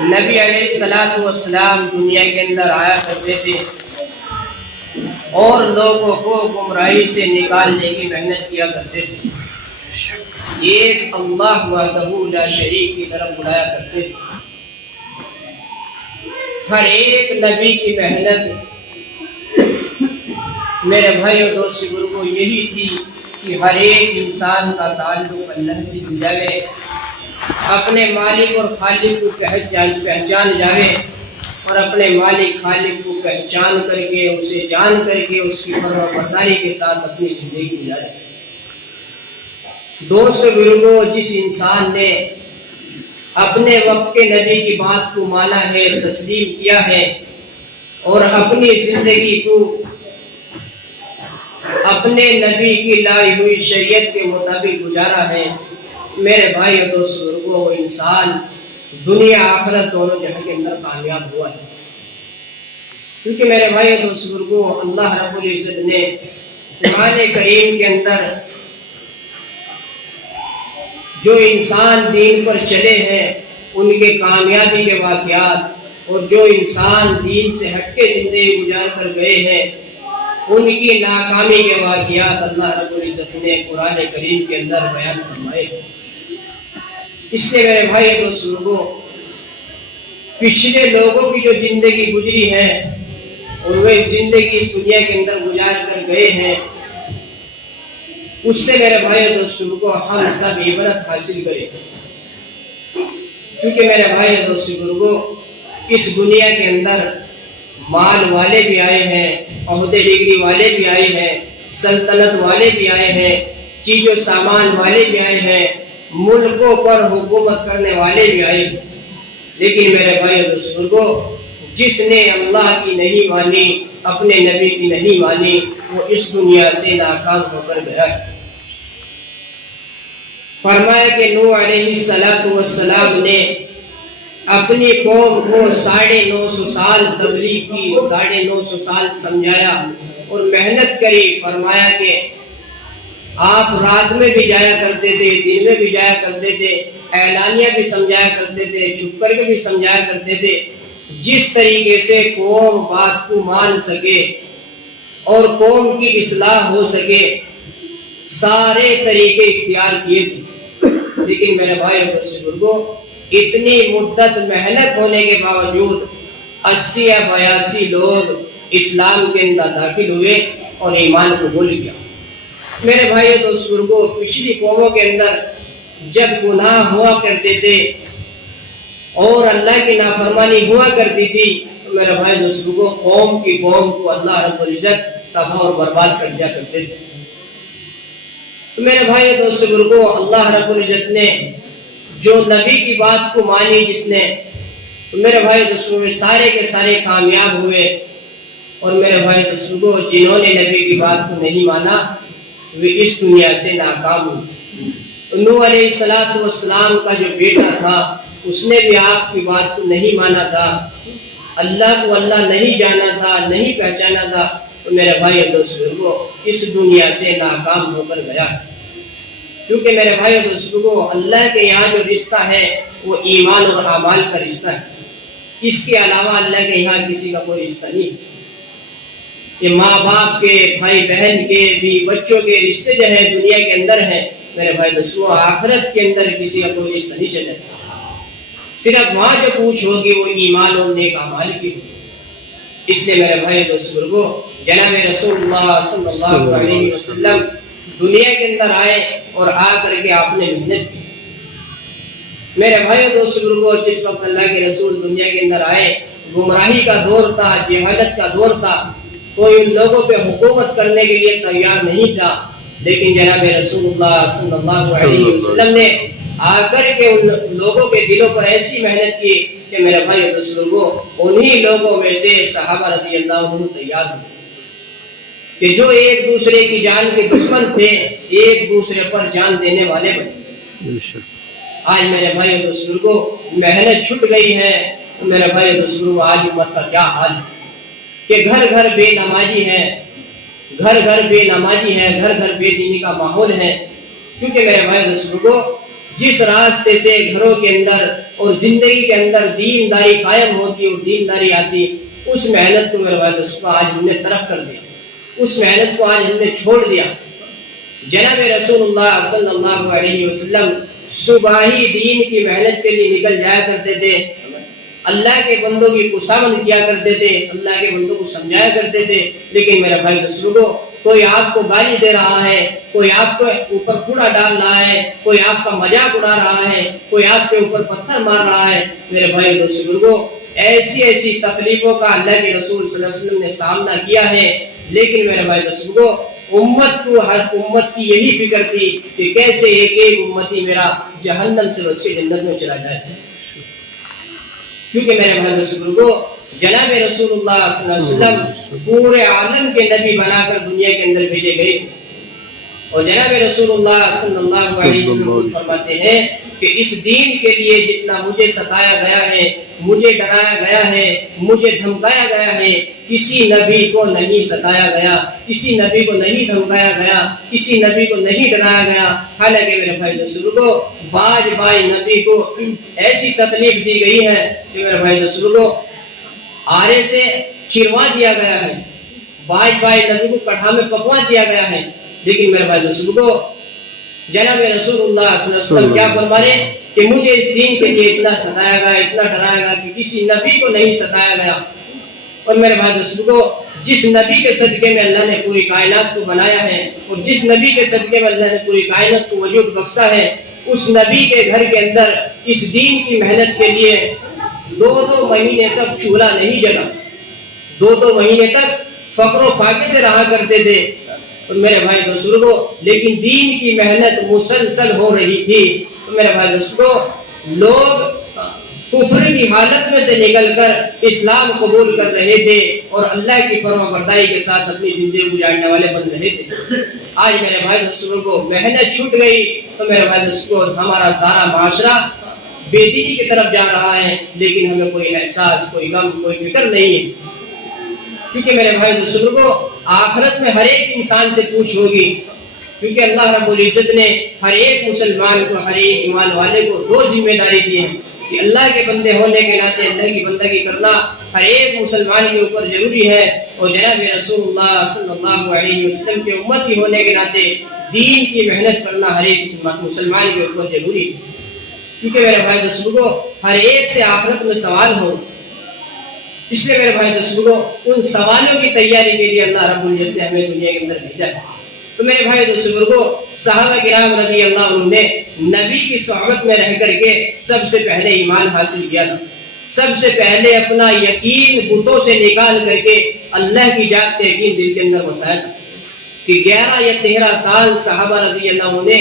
نبی علیہ السلام دنیا کے اندر آیا کرتے تھے اور لوگوں کو گمراہی سے نکالنے کی محنت کیا کرتے تھے، ایک اللہ وحدہ لا شریک کی طرف بلایا کرتے تھے۔ ہر ایک نبی کی محنت میرے بھائی اور دوست بزرگوں یہی تھی کہ ہر ایک انسان کا تعلق اللہ سے جڑ جائے، اپنے مالک اور خالق کو پہچان جائے اور اپنے مالک خالق کو پہچان کر کے اسے جان کر کے اس کی فرمانبرداری کے ساتھ اپنی زندگی گزارے۔ دوست بزرگوں، جس انسان نے اپنے وقت کے نبی کی بات کو مانا ہے، تسلیم کیا ہے اور اپنی زندگی کو اپنے نبی کی لائی ہوئی شریعت کے مطابق گزارا ہے، میرے بھائی اور دوست بزرگوں، وہ انسان دنیا آخرت دونوں جہاں کے اندر کامیاب ہوا ہے۔ کیونکہ میرے بھائی اور دوست بزرگوں، اللہ رب العزت نے قرآن کریم کے اندر جو انسان دین پر چلے ہیں ان کے کامیابی کے واقعات اور جو انسان دین سے ہٹ کے زندگی گزار کر گئے ہیں ان کی ناکامی کے واقعات اللہ رب العزت نے قرآن کریم کے اندر بیان فرمائے۔ اس لیے میرے بھائی دوست لوگوں، پچھلے لوگوں کی جو زندگی گزری ہے اور وہ زندگی اس دنیا کے اندر گزار کر گئے ہیں، اس سے میرے بھائی دوست لوگوں ہم سب عبرت حاصل کریں۔ کیونکہ میرے بھائی دوست بزرگوں، اس دنیا کے اندر مال والے بھی آئے ہیں، عہدے ڈگری والے بھی آئے ہیں، سلطنت والے بھی آئے ہیں، چیز و سامان والے بھی آئے ہیں، ملکوں پر حکومت کرنے والے بھی آئے ہیں، لیکن میرے بھائی دوست بزرگوں، جس نے اللہ کی نہیں مانی، اپنے نبی کی نہیں مانی، وہ اس دنیا سے ناکام ہو کر گیا ہے۔ فرمایا کہ نوح علیہ السلام نے اپنی قوم کو 950 سال تبلیغ کی، 950 سال سمجھایا اور محنت کری۔ فرمایا کہ آپ رات میں بھی جایا کرتے تھے، دن میں بھی جایا کرتے تھے، اعلانیہ بھی سمجھایا کرتے تھے، چھپ کر کے بھی سمجھایا کرتے تھے، جس طریقے سے قوم بات کو مان سکے اور قوم کی اصلاح ہو سکے، سارے طریقے اختیار کیے تھے۔ لیکن میرے بھائی اور بزرگوں، اتنی مدت محنت ہونے کے باوجود 80 یا 82 لوگ اسلام کے اندر داخل ہوئے اور ایمان قبول کیا۔ میرے بھائی اور بزرگوں، پچھلی قوموں کے اندر جب گناہ ہوا کرتے تھے اور اللہ کی نافرمانی ہوا کرتی تھی تو میرے بھائی بزرگوں، قوم کو اللہ رب العزت تباہ اور برباد کر دیا کرتے تھے۔ تو میرے بھائی اور بزرگوں، اللہ رب العزت نے جو نبی کی بات کو مانی جس نے، تو میرے بھائی بزرگوں سارے کے سارے کامیاب ہوئے، اور میرے بھائی بزرگوں جنہوں نے نبی کی بات کو نہیں مانا وہ اس دنیا سے ناکام ہوئے۔ نوح علیہ السلام کا جو بیٹا تھا اس نے بھی آپ کی بات کو نہیں مانا تھا، اللہ کو اللہ نہیں جانا تھا، نہیں پہچانا تھا، تو میرے بھائی اور بزرگوں اس دنیا سے ناکام ہو کر گیا۔ کیونکہ میرے بھائی اور بزرگوں، اللہ کے یہاں جو رشتہ ہے وہ ایمان اور اعمال کا رشتہ ہے، اس کے علاوہ اللہ کے یہاں کسی کا کوئی رشتہ نہیں۔ یہ ماں باپ کے، بھائی بہن کے، بھی بچوں کے رشتے جو ہے دنیا کے اندر ہیں، میرے بھائی دوستو آخرت کے اندر کسی کا کوئی رشتہ نہیں چلے، صرف وہاں جو پوچھ ہوگی وہ ایمان اور نیک اعمال کی ہوگی۔ اس لیے میرے بھائی دوست بزرگوں، جناب رسول اللہ صلی اللہ علیہ وسلم دنیا کے اندر آئے اور آ کر کے آپ نے محنت کی۔ میرے بھائی دوست بزرگوں، جس وقت اللہ کے رسول دنیا کے اندر آئے گمراہی کا دور تھا، جہالت کا دور تھا، کوئی ان لوگوں پہ حکومت کرنے کے لیے تیار نہیں تھا، لیکن جناب رسول اللہ صلی اللہ علیہ وسلم نے آ کر کے ان لوگوں کے دلوں پر ایسی محنت کی کہ میرے بھائی اور بزرگوں انہی لوگوں میں سے صحابہ رضی اللہ عنہ تیار ہوئے کہ جو ایک دوسرے کی جان کے دشمن تھے، ایک دوسرے پر جان دینے والے بنے۔ آج میرے بھائی اور بزرگوں محنت چھٹ گئی ہے، میرے بھائی اور بزرگوں آج امت کا کیا حال ہے کہ گھر گھر بے نمازی ہے، گھر گھر بے نمازی ہے، گھر گھر بے دینی کا ماحول ہے۔ کیونکہ میرے بھائی بزرگوں جس راستے سے گھروں کے اندر اور زندگی کے اندر دینداری قائم ہوتی اور دینداری آتی، اس محنت کو میرے بھائی دوستو آج ہم نے ترک کر دیا، اس محنت کو آج ہم نے چھوڑ دیا۔ جناب رسول اللہ صلی اللہ علیہ وسلم صبح ہی دین کی محنت کے لیے نکل جایا کرتے تھے، اللہ کے بندوں کی خصاوت کیا کرتے تھے، اللہ کے بندوں کو سمجھایا کرتے تھے۔ لیکن میرے بھائی دوستو، کوئی آپ کو گالی دے رہا ہے، کوئی آپ کو اوپر کوڑا ڈال رہا ہے، کوئی آپ کا مذاق اڑا رہا ہے، کوئی آپ کے اوپر پتھر مار رہا ہے، میرے بھائی دوستو، ایسی تکلیفوں کا اللہ کے رسول صلی اللہ علیہ وسلم نے سامنا کیا ہے۔ لیکن میرے بھائی دوستو، امت کو، ہر امت کی یہی فکر تھی کہ کیسے ایک ایک امتی میرا جہنم سے بچ کے جنت میں چلا جائے، کیونکہ میرے بھائی دوستو، جناب رسول اللہ صلی اللہ علیہ وسلم پورے عالم کے نبی بنا کر دنیا کے اندر بھیجے گئے تھے، اور جناب رسول اللہ صلی اللہ علیہ وسلم فرماتے ہیں کہ اس دین کے لیے جتنا مجھے ستایا گیا ہے، مجھے ڈرایا گیا ہے، مجھے دھمکایا گیا ہے، کسی نبی کو نہیں ستایا گیا، کسی نبی کو نہیں دھمکایا گیا، کسی نبی کو نہیں ڈرایا گیا۔ حالانکہ میرے بھائی دوستو، باج نبی کو ایسی تکلیف دی گئی ہے کہ میرے بھائی دوستو، آرے سے چروا دیا گیا ہے، باج نبی کو کڑھا میں پکوا دیا گیا ہے۔ لیکن میرے بھائی دوستو، جناب رسول اللہ صلی اللہ علیہ وسلم کیا فرما رہے ہیں کہ مجھے اس دین کے لیے اتنا ستایا گیا، اتنا ڈرایا گیا کہ کسی نبی کو نہیں ستایا گیا۔ اور میرے بھائی دوستو، جس نبی کے صدقے میں اللہ نے پوری کائنات کو بنایا ہے، اور جس نبی کے صدقے میں اللہ نے پوری کائنات کو وجود بخشا ہے، اس نبی کے گھر کے اندر اس دین کی محنت کے لیے 2 مہینے تک چولہا نہیں جلا، 2 مہینے تک فقر و فاقے سے رہا کرتے تھے۔ اور میرے بھائی دوستو، لیکن دین کی محنت مسلسل ہو رہی تھی۔ تو میرے بھائی دوستو، لوگ کفر کی حالت میں سے نکل کر اسلام قبول کر رہے تھے اور اللہ کی فرما برداری کے ساتھ اپنی زندگی گزارنے والے بن رہے تھے۔ آج میرے بھائی دوستو کو محنت چھوٹ گئی تو میرے بھائی دوستو، ہمارا سارا معاشرہ بے دینی کی طرف جا رہا ہے، لیکن ہمیں کوئی احساس، کوئی غم، کوئی فکر نہیں ہے۔ کیونکہ میرے بھائی دوستو کو آخرت میں ہر ایک انسان سے پوچھ ہوگی، کیونکہ اللہ رب العزت نے ہر ایک مسلمان کو، ہر ایک ایمان والے کو 2 ذمہ داری دی ہیں کہ اللہ کے بندے ہونے کے ناطے اللہ کی بندگی کرنا ہر ایک مسلمان کے اوپر ضروری ہے، اور جناب رسول اللہ صلی اللہ علیہ وسلم کے امتی ہونے کے ناطے دین کی محنت کرنا ہر ایک مسلمان کے اوپر ضروری ہے۔ کیونکہ میرے بھائی دوستو، ہر ایک سے آخرت میں سوال ہو، اس لیے میرے بھائی دوستو، ان سوالوں کی تیاری کے لیے اللہ رب العزت نے ہمیں دنیا کے اندر بھیجا ہے۔ تو میرے بھائی دوستو، صحابہ کرام رضی اللہ عنہ نے نبی کی صحبت میں رہ کر کے سب سے پہلے ایمان حاصل کیا تھا، سب سے پہلے اپنا یقین بتوں سے نکال کر کے اللہ کی ذات پہ یقین دل کے اندر بسایا تھا کہ 11 یا 13 سال صحابہ رضی اللہ عنہ نے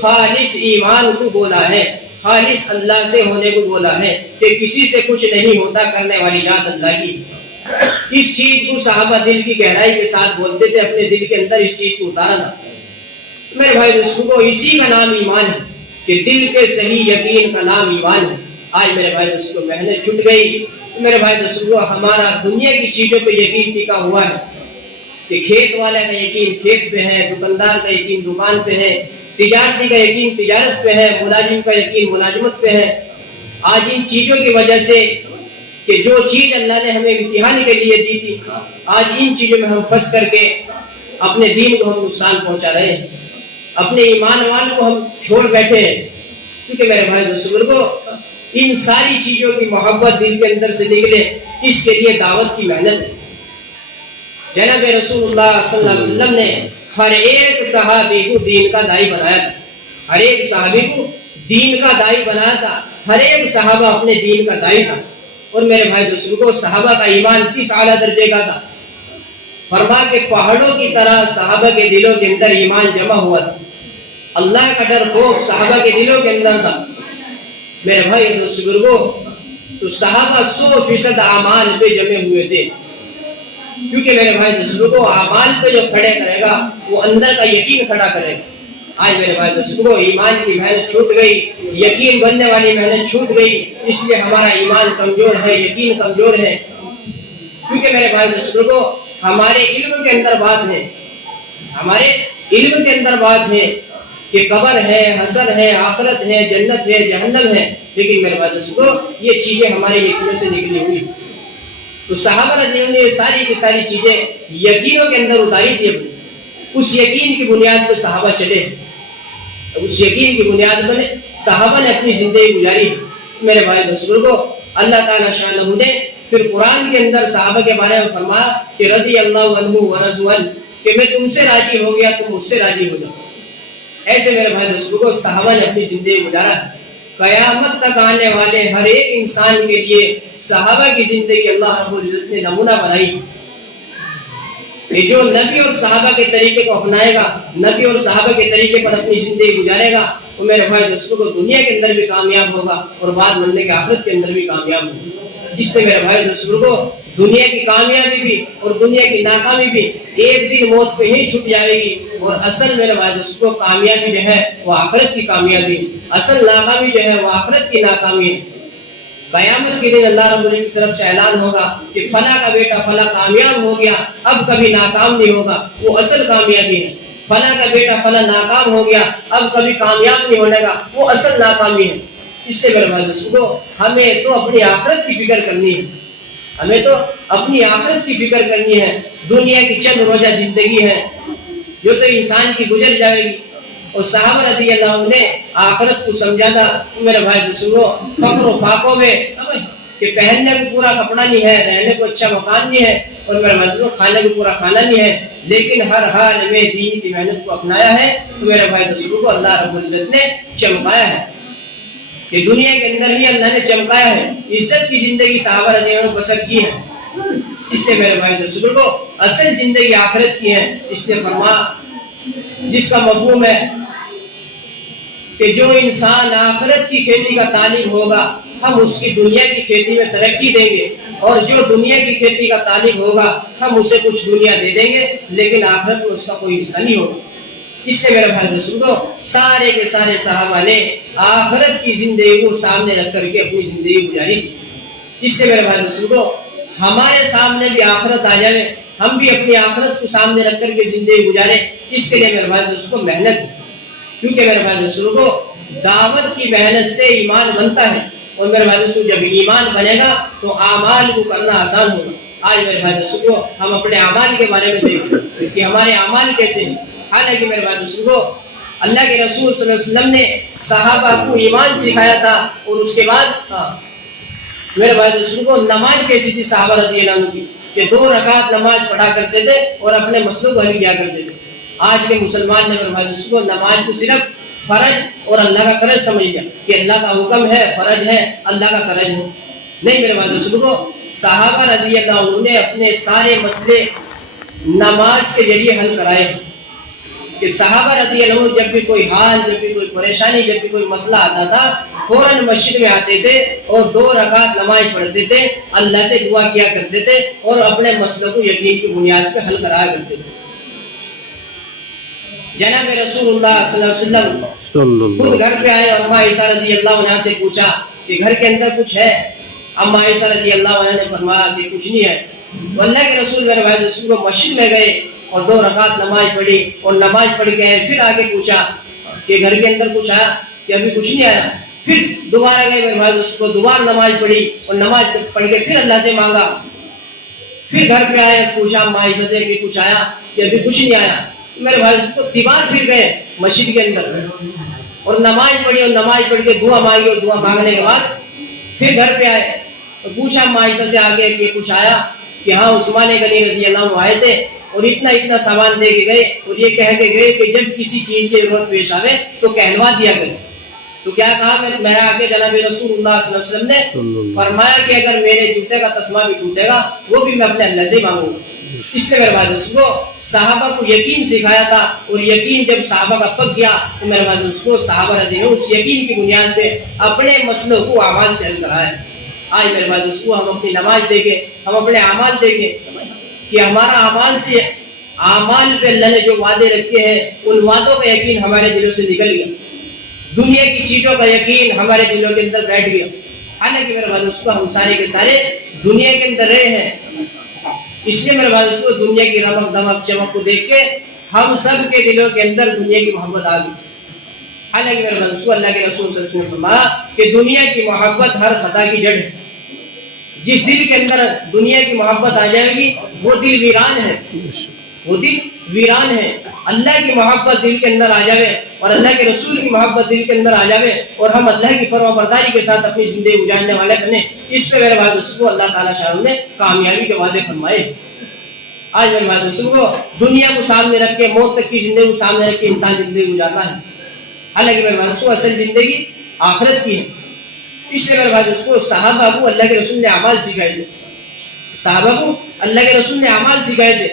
خالص ایمان کو بولا ہے، خالص اللہ سے ہونے کو بولا ہے کہ کسی سے کچھ نہیں ہوتا کرنے والی ذات اللہ کی۔ اس چیز کو صحابہ دل کی گہرائی کے ساتھ بولتے تھے، اپنے دل کے اندر اس چیز کو اتارنا۔ میرے بھائی دوستو، اسی کا نام ایمان ہے کہ دل کے صحیح یقین کا نام ایمان ہے۔ آج میرے بھائی دوستو محنت چھٹ گئی۔ میرے بھائی دوستو، ہمارا دنیا کی چیزوں پہ یقین ٹکا ہوا ہے کہ کھیت والے کا یقین کھیت پہ ہے، دکاندار کا یقین دکان پہ ہے، تجارتی کا یقین تجارت پہ ہے، ملازم کا یقین ملازمت پہ ہے۔ آج ان چیزوں کی وجہ سے کہ جو چیز اللہ نے ہمیں امتحان کے لیے دی تھی، آج ان چیزوں میں ہم پھنس کر کے اپنے دین کو ہم نقصان پہنچا رہے ہیں، اپنے ایمان والوں کو ہم چھوڑ بیٹھے ہیں۔ کیونکہ میرے بھائی دوستو، ان ساری چیزوں کی محبت دل کے اندر سے نکلے، اس کے لیے دعوت کی محنت ہے۔ جناب رسول اللہ صلی اللہ علیہ وسلم نے ہر ایک صحابی کو دین کا داعی بنایا تھا، ہر ایک صحابی کو دین کا داعی بنایا تھا، ہر ایک صحابہ اپنے دین کا داعی تھا۔ اور میرے بھائی دوستو، صحابہ کا ایمان کس اعلیٰ درجے کا تھا؟ فرما کہ پہاڑوں کی طرح صحابہ کے دلوں کے اندر ایمان جمع ہوا تھا، اللہ کا ڈر خوف صحابہ کے دلوں کے اندر تھا۔ میرے بھائی دوستو، تو صحابہ 100% اعمال پہ جمے ہوئے تھے، کیونکہ میرے بھائی دوستو، اعمال پہ جو کھڑے کرے گا وہ اندر کا یقین کھڑا کرے گا۔ آج میرے بھائی دوستو، ایمان کی محنت چھوٹ گئی، یقین بننے والی محنت چھوٹ گئی، اس لیے ہمارا ایمان کمزور ہے، یقین کمزور ہے۔ کیونکہ میرے بھائی دوستو، ہمارے علم کے اندر بات ہے، ہمارے علم کے اندر بات ہے کہ قبر ہے، حشر ہے، آخرت ہے، جنت ہے، جہنم ہے، لیکن میرے بھائی دوستو یہ چیزیں ہمارے یقینوں سے نکلی ہوئی. تو صحابہ رضی اللہ عنہ نے ساری کی ساری چیزیں یقینوں کے اندر اتاری تھی. اس یقین کی بنیاد پر صحابہ چلے، اس یقین کی بنیاد پر صحابہ نے اپنی زندگی گزاری. میرے بھائی دوستوں کو اللہ تعالیٰ شانہ نے پھر قرآن کے اندر صحابہ کے بارے میں فرمایا کہ رضی اللہ عنہ ورضوا عنہ، کہ میں تم سے راضی ہو گیا، تم مجھ سے راضی ہو جاؤ. ایسے میرے بھائی دوستوں کو صحابہ نے اپنی زندگی گزارا. قیامت تک آنے والے ہر ایک انسان کے لیے صحابہ کی زندگی اللہ رب العزت نے نمونہ بنائی کہ جو نبی اور صحابہ کے طریقے کو اپنائے گا، نبی اور صحابہ کے طریقے پر اپنی زندگی گزارے گا، وہ میرے بھائی دوستوں کو دنیا کے اندر بھی کامیاب ہوگا اور بعد مرنے کے آخرت کے اندر بھی کامیاب ہوگا. اس سے میرے بھائی دوستوں کو دنیا کی کامیابی بھی اور دنیا کی ناکامی بھی ایک دن موت پہ ہی چھٹ جائے گی، اور اصل میرے بھائی دوستوں کو کامیابی جو ہے وہ آخرت کی کامیابی، اصل ناکامی جو ہے وہ آخرت کی ناکامی ہے. قیامت کے دن اللہ رب العزت کی طرف سے اعلان ہوگا کہ فلاں کا بیٹا فلاں کامیاب ہو گیا، اب کبھی ناکام نہیں ہوگا، وہ اصل کامیابی ہے. فلاں کا بیٹا فلاں ناکام ہو گیا، اب کبھی کامیاب نہیں ہونے گا، وہ اصل ناکامی ہے. اس سے میرے بھائی دوستوں ہمیں تو اپنی آخرت کی فکر کرنی ہے، ہمیں تو اپنی آخرت کی فکر کرنی ہے. دنیا کی چند روزہ زندگی ہے جو تو انسان کی گزر جائے گی، اور صحابہ رضی اللہ عنہ نے آخرت کو سمجھا تھا. میرے بھائی دوستوں فقر و فاقوں میں کہ پہننے کو پورا کپڑا نہیں ہے، رہنے کو اچھا مکان نہیں ہے، اور میرے بھائی دوستوں کھانے کو پورا کھانا نہیں ہے، لیکن ہر حال میں دین کی محنت کو اپنایا ہے. تو میرے بھائی دوستوں کو اللہ رب العزت نے چمکایا ہے کہ دنیا کے اندر ہی اللہ نے چمکایا ہے. عزت کی زندگی صحابہ رضی اللہ عنہ بسر کی ہے. اس سے میرے بھائی دوستوں کو اصل زندگی آخرت کی ہے. اس نے فرمایا جس کا مفہوم ہے کہ جو انسان آخرت کی کھیتی کا طالب ہوگا ہم اس کی دنیا کی کھیتی میں ترقی دیں گے، اور جو دنیا کی کھیتی کا طالب ہوگا ہم اسے کچھ دنیا دے دیں گے لیکن آخرت میں اس کا کوئی حصہ نہیں ہوگا. اس سے میرے بھائی دوستوں کو سارے کے سارے صحابہ نے آخرت کی زندگی کو سامنے رکھ کر کے اپنی زندگی گزاری. اس سے میرے بھائی دوستوں کو ہمارے سامنے بھی آخرت آ جائے، ہم بھی اپنی آخرت کو سامنے رکھ کر کے زندگی گزارے. اس کے لیے میرے بھائی دوستوں کو محنت، کیونکہ میرے بھائی دوستوں کو دعوت کی محنت سے ایمان بنتا ہے، اور میرے بھائی دوستوں جب ایمان بنے گا تو اعمال کو کرنا آسان ہوگا. آج میرے بھائی دوستوں ہم اپنے اعمال کے بارے میں دیکھیں کہ ہمارے اعمال کیسے ہیں. حالانکہ میرے بھائی دوستوں اللہ کے رسول صلی اللہ علیہ وسلم نے صحابہ کو ایمان سکھایا تھا، اور اس کے بعد میرے بھائی دوستوں کو نماز کیسی تھی صحابہ رضی اللہ عنہ کی کہ 2 رکعت نماز پڑھا کرتے تھے اور اپنے مسئلوں کو حل کیا کرتے تھے. آج کے مسلمان نے میرے بھائی دوستوں نماز کو صرف فرض اور اللہ کا قرض سمجھ لیا کہ اللہ کا حکم ہے، فرض ہے، اللہ کا قرض ہے. نہیں میرے بھائی دوستوں کو صحابہ رضی اللہ عنہ نے اپنے سارے مسئلے نماز کے ذریعے حل کرائے کہ صحابہ رضی اللہ عنہ جب بھی کوئی حال، جب بھی کوئی پریشانی، جب بھی کوئی مسئلہ آتا تھا فوراً مسجد میں آتے تھے اور 2 رکعت نماز پڑھتے تھے، اللہ سے دعا کیا کرتے تھے اور اپنے مسئلہ کو یقین کی بنیاد پہ حل کرایا کرتے تھے. جناب رسول اللہ صلی اللہ علیہ وسلم خود گھر پہ آئے اور اماں عائشہ رضی اللہ عنہ سے پوچھا کہ گھر کے اندر کچھ ہے؟ اماں عائشہ رضی اللہ عنہ نے فرمایا کہ کچھ نہیں ہے. تو اللہ کے رسول میرے بھائی دوستوں کو مسجد میں گئے اور 2 رکعت نماز پڑھی، اور نماز پڑھ کے پھر آگے پوچھا کہ گھر کے اندر کچھ آیا کہ ابھی کچھ نہیں آیا. پھر دوبارہ گئے میرے بھائی دوستوں کو دوبارہ نماز پڑھی اور نماز پڑھ کے پھر اللہ سے مانگا. پھر گھر پہ آئے پوچھا اماں عائشہ سے کہ کچھ آیا کہ ابھی کچھ نہیں آیا. میرے بھائی کو دیوار پھر گئے مسجد کے اندر اور نماز پڑھی اور نماز پڑھ کے دعا مانگی، اور دعا مانگنے کے بعد پھر گھر پہ آئے اور پوچھا اماں عائشہ سے آگے کہ کچھ آیا کہ ہاں عثمان غنی رضی اللہ عنہ آئے تھے اور اتنا سامان دے کے گئے اور یہ کہہ کے گئے کہ جب کسی چیز کی ضرورت پیش آئے تو کہلوا دیا کرے. تو کیا کہا میرے آگے جناب رسول اللہ صلی اللہ علیہ وسلم نے فرمایا کہ اگر میرے جوتے کا تسمہ بھی ٹوٹے گا وہ بھی میں اپنے اللہ سے مانگوں گا. اس نے میرے بھائی دوستوں کو صحابہ کو یقین سکھایا تھا، اور یقین جب صحابہ کا پک گیا تو میرے بھائی دوستوں صحابہ رضی اللہ عنہ اس یقین کی بنیاد پہ اپنے مسئلوں کو اعمال سے حل کرایا. آج میرے بھائی دوستوں ہم اپنی نماز دیکھیں، ہم اپنے اعمال دیکھیں کہ ہمارا اعمال پہ اللہ نے جو وعدے رکھے ہیں ان وعدوں کا یقین ہمارے دلوں سے نکل گیا، دنیا کی چیزوں کا یقین ہمارے دلوں کے اندر بیٹھ گیا. حالانکہ میرے بھائی دوستوں ہم سارے کے سارے دنیا کے اندر رہے ہیں، اس لیے میرے بھائی دوستوں دنیا کی رمق دمک چمک کو دیکھ کے ہم سب کے دلوں کے اندر دنیا کی محبت آ گئی. حالانکہ میرے بھائیو اللہ کے رسول صلی اللہ علیہ وسلم نے فرمایا کہ دنیا کی محبت ہر خطا کی جڑ ہے. جس دل کے اندر دنیا کی محبت آ جائے گی وہ دل ویران ہے، وہ دل ویران ہے. اللہ کی محبت دل کے اندر آ جائے اور اللہ کے رسول کی محبت دل کے اندر آ جائے اور ہم اللہ کی فرما برداری کے ساتھ اپنی زندگی گزارنے والے بنے، اس پہ میرے بھائی دوستوں اللہ تعالیٰ شاہ نے کامیابی کے وعدے فرمائے. آج میرے بھائی دوستوں کو دنیا کو سامنے رکھ کے موت تک کی زندگی کو سامنے رکھ کے انسان زندگی گزارتا ہے، حالانکہ میرے بھائی دوستوں اصل زندگی آخرت کی ہے. اس لیے میرے بھائی دوستوں صحابہ کو اللہ کے رسول نے اعمال سکھائے تھے، صحابہ کو اللہ کے رسول نے اعمال سکھائے تھے.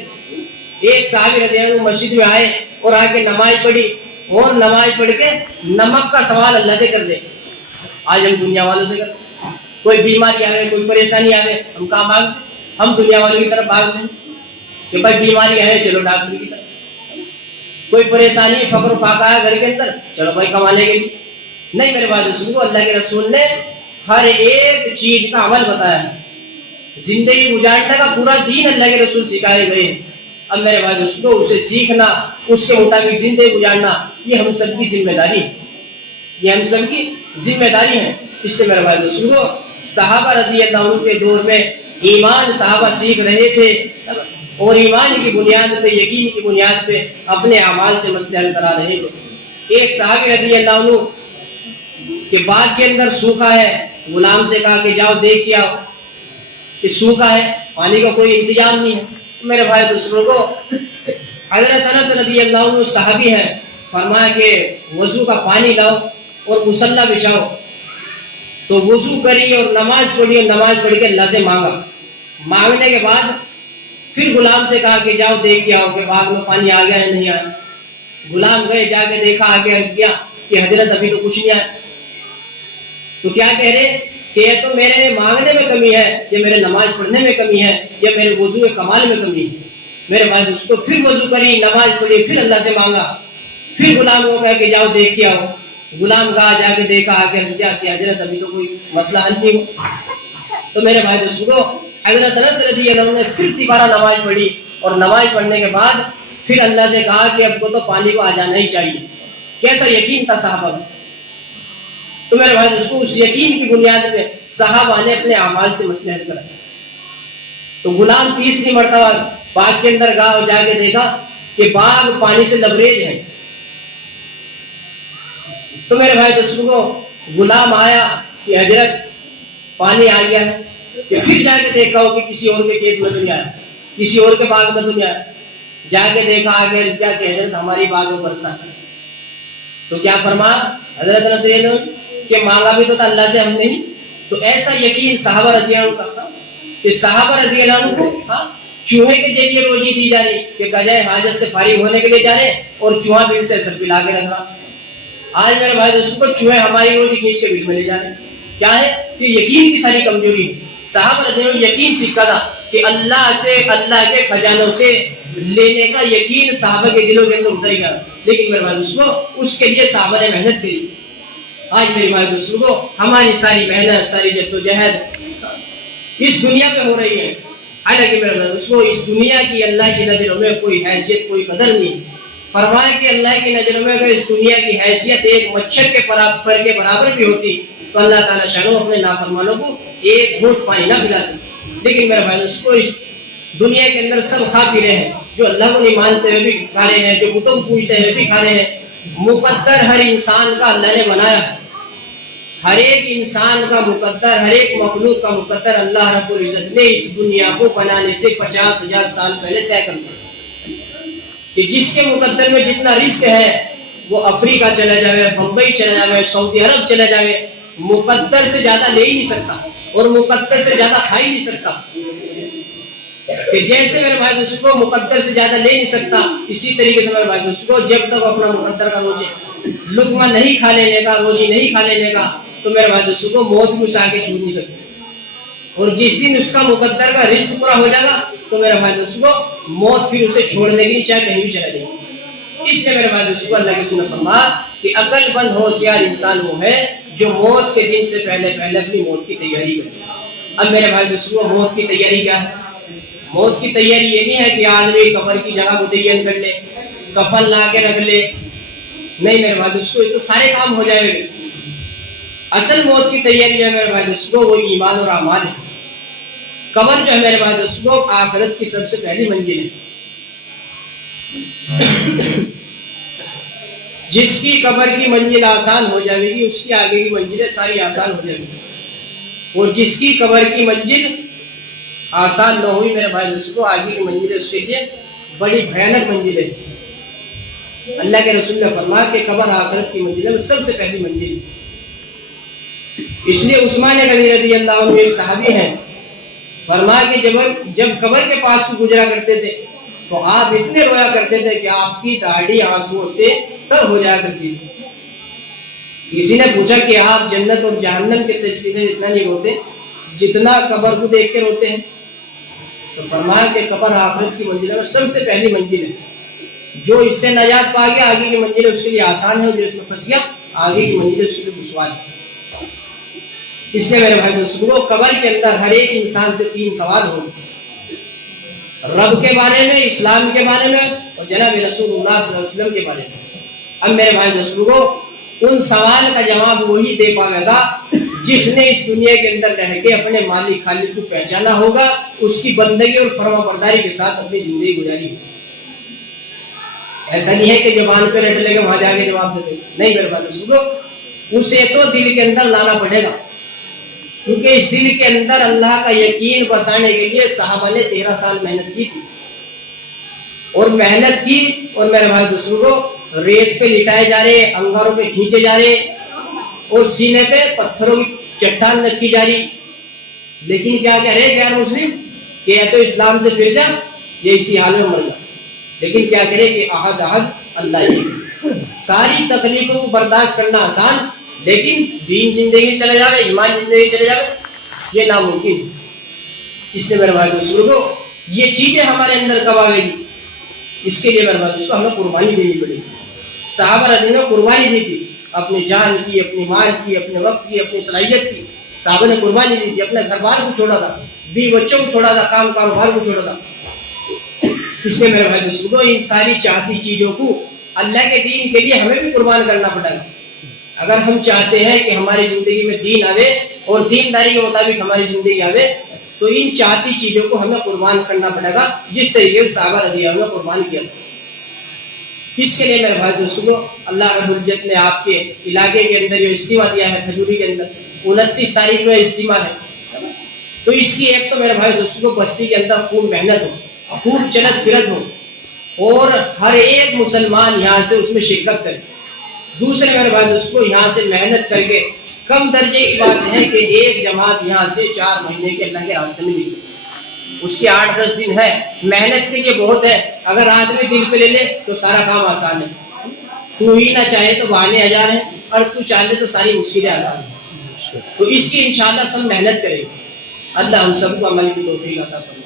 ایک صحابی رضی اللہ عنہ مسجد میں آئے اور آ کے نماز پڑھی اور نماز پڑھ کے نمک کا سوال اللہ سے کر دے. آج ہم دنیا والوں سے کرتے، کوئی بیماری آئے کوئی پریشانی آئے ہم کہاں بھاگتے؟ ہم دنیا والوں کی طرف بھاگتے ہیں کہ بھائی بیماری ہے چلو ڈاکٹر کی طرف، کوئی پریشانی فقر و فاقہ ہے گھر کے اندر چلو بھائی کمانے کے لیے. نہیں میرے بھائی سنو، اللہ کے رسول نے ہر ایک چیز کا عمل بتایا ہے. زندگی گزارنے کا پورا دین اللہ کے رسول سکھائے گئے ہیں. اب میرے بھائی دوستو اسے سیکھنا، اس کے مطابق زندگی گزارنا یہ ہم سب کی ذمہ داری ہے، یہ ہم سب کی ذمہ داری ہے. اس لیے میرے بھائی دوستو صحابہ رضی اللہ عنہ کے دور میں ایمان صحابہ سیکھ رہے تھے اور ایمان کی بنیاد پہ، یقین کی بنیاد پہ اپنے اعمال سے مسئلے حل کرا رہے تھے. ایک صحابی رضی اللہ عنہ کہ باغ کے اندر سوکھا ہے، غلام سے کہا کہ جاؤ دیکھ کے آؤ کہ سوکھا ہے، پانی کا کوئی انتظام نہیں ہے. میرے بھائی دوستوں کو حضرت انس رضی اللہ عنہ صحابی ہے، فرمایا کہ وضو کا پانی لاؤ اور مصلی بچھاؤ. تو وضو کری اور نماز پڑھی اور نماز پڑھ کے اللہ سے مانگا. مانگنے کے بعد پھر غلام سے کہا کہ جاؤ دیکھ کے آؤ کہ باغ میں پانی آ گیا ہے نہیں آیا. غلام گئے، جا کے دیکھا، آگے عرض کیا کہ حضرت ابھی تو کچھ نہیں آیا. تو کیا کہہ رہے کہ یہ تو میرے مانگنے میں کمی ہے، یہ میرے نماز پڑھنے میں کمی ہے، یا میرے وضو کمال میں کمی ہے. میرے بھائی دوستو پھر وضو کری، نماز پڑھی، پھر اللہ سے مانگا. پھر غلام کو کہا کہ جاؤ دیکھ کے آؤ. غلام گیا، جا کے دیکھا، آگے کیا کہ حضرت ابھی تو کوئی مسئلہ حل نہیں ہو. تو میرے بھائی دوستو حضرت انس رضی اللہ عنہ نے پھر دوبارہ نماز پڑھی اور نماز پڑھنے کے بعد پھر اللہ سے کہا کہ اب کو تو پانی کو آ جانا ہی چاہیے. کیسا یقین تھا صحابہ میں. تو میرے بھائی دوستو اس یقین کی بنیاد پہ صحابہ نے اپنے اعمال سے مسئلے حل کرائے. تو غلام تیسری مرتبہ باغ کے اندر گیا اور جا کے دیکھا کہ باغ پانی سے لبریز ہے. تو میرے بھائی دوستوں کو غلام آیا کہ حضرت پانی آ گیا ہے. کہ پھر جا کے دیکھا ہو کہ کسی اور کے کھیت میں تو نہیں آیا، کسی اور کے باغ میں تو نہیں آیا. جا کے دیکھا آگے کیا کہ حضرت ہماری باغ میں برسا ہے. تو کیا فرمایا حضرت رسول اللہ کہ مانگا بھی تو اللہ سے ہم نہیں. تو ایسا یقین صحابہ رضی اللہ عنہ کا تھا کہ صحابہ رضی اللہ عنہ کو چوہے کے ذریعے روزی دی جا رہی کہ قضاء حاجت سے فارغ ہونے کے لیے جا رہے اور چوہا بل سے سر پلا کے رکھ رہا. آج میرے بھائی دوستوں کو چوہے ہماری روزی کھینچ کے بل میں لے جا رہے ہیں. کیا ہے کہ یقین کی ساری کمزوری ہے. صحابہ رضی اللہ عنہ یقین سیکھا تھا کہ اللہ سے، اللہ کے خزانوں سے لینے کا یقین صحابہ کے دلوں کے اندر اتر گیا. لیکن میرے بھائی دوستوں اس کے لیے صحابہ نے محنت کی. آج میری بھائی دوستوں کو ہماری ساری محنت، ساری جدوجہد اس دنیا پہ ہو رہی ہے. حالانکہ میرے بھائی دوستوں اس دنیا کی اللہ کی نظروں میں کوئی حیثیت، کوئی قدر نہیں. فرمایا کہ اللہ کی نظروں میں اگر اس دنیا کی حیثیت ایک مچھر کے پر کے برابر بھی ہوتی تو اللہ تعالیٰ شانو اپنے نافرمانوں کو ایک گھونٹ پانی نہ پلاتی. لیکن میرے بھائی دوستوں اس دنیا کے اندر سب کھا پی رہے ہیں، جو اللہ کو نہیں مانتے ہوئے بھی کھا رہے ہیں، جو بتوں کو پوجتے ہوئے بھی کھا رہے ہیں. مقدر ہر انسان کا اللہ نے بنایا ہے. ہر ایک انسان کا مقدر، ہر ایک مخلوق کا مقدر اللہ رب العزت نے اس دنیا کو بنانے سے 50,000 سال پہلے طے کر دیا کہ جس کے مقدر میں جتنا رزق ہے وہ افریقہ چلا جائے، بمبئی چلا جائے، سعودی عرب چلا جائے، مقدر سے زیادہ لے ہی نہیں سکتا اور مقدر سے زیادہ کھا ہی نہیں سکتا. کہ جیسے میرے بھائی دوستوں کو مقدر سے زیادہ لے نہیں سکتا، اسی طریقے سے میرے بھائی دوستوں کو جب تک اپنا مقدر کا روزی لقمہ نہیں کھا لینے کا، روزی نہیں کھا لینے کا، تو میرے بھائی دوستوں کو موت بھی اس آگے چھوڑ نہیں سکتی. اور جس دن اس کا مقدر کا رزق پورا ہو جائے گا تو میرے بھائی دوستوں کو موت پھر اسے چھوڑنے کی چاہے کہیں بھی چلا جائے. اس لیے میرے بھائی دوستوں کو اللہ کے رسول نے فرمایا کہ عقل مند ہوشیار انسان وہ ہے جو موت کے دن سے پہلے اپنی موت کی تیاری کرے. اب میرے بھائی دوستوں موت کی تیاری کیا ہے؟ موت کی تیاری یہ نہیں ہے کہ آدمی قبر کی جگہ مدین کر لے، کفن لا کے رکھ لے نہیں میرے بھائی دوستو، تو سارے کام ہو جائے گا. اصل موت کی تیاری جو ہے میرے بھائی دوستو وہ ایمان اور اعمال ہے. قبر جو ہے میرے بھائی دوستو آخرت کی سب سے پہلی منزل ہے. جس کی قبر کی منزل آسان ہو جائے گی اس کی آگے کی منزلیں ساری آسان ہو جائے گی. اور جس کی قبر کی منزل آسان نہ ہوئی میرے بھائی دوستو آگے کی منزلیں اس کے لیے بڑی بھیانک منزل ہے. اللہ کے رسول نے فرمایا کہ قبر آخرت کی منزل ہے، سب سے پہلی منزل ہے. اس لیے عثمان غنی رضی اللہ عنہ ایک صحابی ہیں، فرمایا کہ جب قبر کے پاس کو گزرا کرتے تھے تو آپ اتنے رویا کرتے تھے کہ آپ کی داڑھی آنسوؤں سے تر ہو جایا کرتی تھی. کسی نے پوچھا کہ آپ جنت اور جہنم کے تذکرے میں اتنا نہیں روتے جتنا قبر کو دیکھ کے روتے ہیں؟ تو فرمایا کہ قبر آخرت کی منزل میں سب سے پہلی منزل ہے. جو اس سے نجات پا گیا آگے کی منزل اس کے لیے آسان ہے، جو اس میں پھنس گیا آگے کی منزل اس کے لیے دشوار ہے. اس لیے میرے بھائی دوستو قبر کے اندر ہر ایک انسان سے 3 سوال ہوں گے، رب کے بارے میں، اسلام کے بارے میں اور جناب رسول اللہ صلی اللہ علیہ وسلم کے بارے میں. اب میرے بھائی دوستو ان سوال کا جواب وہی دے پائے گا جس نے اس دنیا کے اندر رہ کے اپنے مالک خالق کو پہچانا ہوگا، اس کی بندگی اور فرما برداری کے ساتھ اپنی زندگی گزاری ہوگی. ایسا نہیں ہے کہ زبان پہ رٹ لے گا وہاں جا کے جواب دے دے گا، نہیں میرے بھائی دوستو اسے تو دل کے اندر لانا پڑے گا. کیونکہ اس دل کے اندر اللہ کا یقین بسانے کے لیے صحابہ نے 13 سال محنت کی تھی. اور محنت کی اور میرے بھائی دوستو ریت پہ لٹائے جا رہے، انگاروں پہ کھینچے جا رہے اور سینے پہ پتھروں کی چٹان رکھی جا رہی. لیکن کیا کہہ رہے غیر مسلم کہ یا تو اسلام سے پھر جا یا اسی حال میں مر جا. لیکن کیا کرے کہ احد احد اللہ ہی. ساری تکلیفوں کو برداشت کرنا آسان، لیکن دین زندگی چلے جاوے، ایمان زندگی چلے جاوے یہ ناممکن. اس لیے میرے بھائی دوستو یہ چیزیں ہمارے اندر کب آئے گی؟ اس کے لیے میرے بھائی دوستو ہمیں قربانی دینی پڑے گی. صحابہ رضی اللہ عنہ نے قربانی دی تھی، اپنی جان کی، اپنی مال کی، اپنے وقت کی، اپنی صلاحیت کی. صحابہ نے قربانی دی تھی، اپنے گھر بار کو چھوڑا تھا، بیوی بچوں کو چھوڑا تھا، کام کاروبار کو چھوڑا تھا. اس لیے میرے بھائی دوستو ان ساری چاہتی چیزوں کو اللہ کے دین کے لیے ہمیں بھی قربان کرنا پڑے گا. اگر ہم چاہتے ہیں کہ ہماری زندگی میں دین آوے اور دینداری کے مطابق ہماری زندگی آوے تو ان چاہتی چیزوں کو ہمیں قربان کرنا پڑے گا جس طریقے سے صحابہ رضی اللہ عنہ نے قربان کیا. اس کے لیے میرے بھائی دوستو اللہ رب العزت نے آپ کے علاقے کے اندر جو اجتماع دیا ہے کھجوری کے اندر 29 تاریخ میں اجتماع ہے. تو اس کی ایک تو میرے بھائی دوستو بستی کے اندر خوب محنت ہو، خوب چلت پھرت ہو اور ہر ایک مسلمان یہاں سے اس میں شرکت کرے. دوسرے میرے بھائی دوستو یہاں سے محنت کر کے کم درجے کی بات ہے کہ ایک جماعت یہاں سے 4 مہینے کے اللہ کے راستے میں نکلے. اس کے 8-10 دن ہے، محنت کے لیے بہت ہے. اگر آدمی دل پہ لے لے تو سارا کام آسان ہے. تو ہی نہ چاہے تو بہانے 1000 ہیں اور تو چاہے تو ساری مشکلیں آسان ہیں. تو اس کی انشاءاللہ سب محنت کریں گے. اللہ ہم سب کو عمل کی توفیق عطا فرمائے.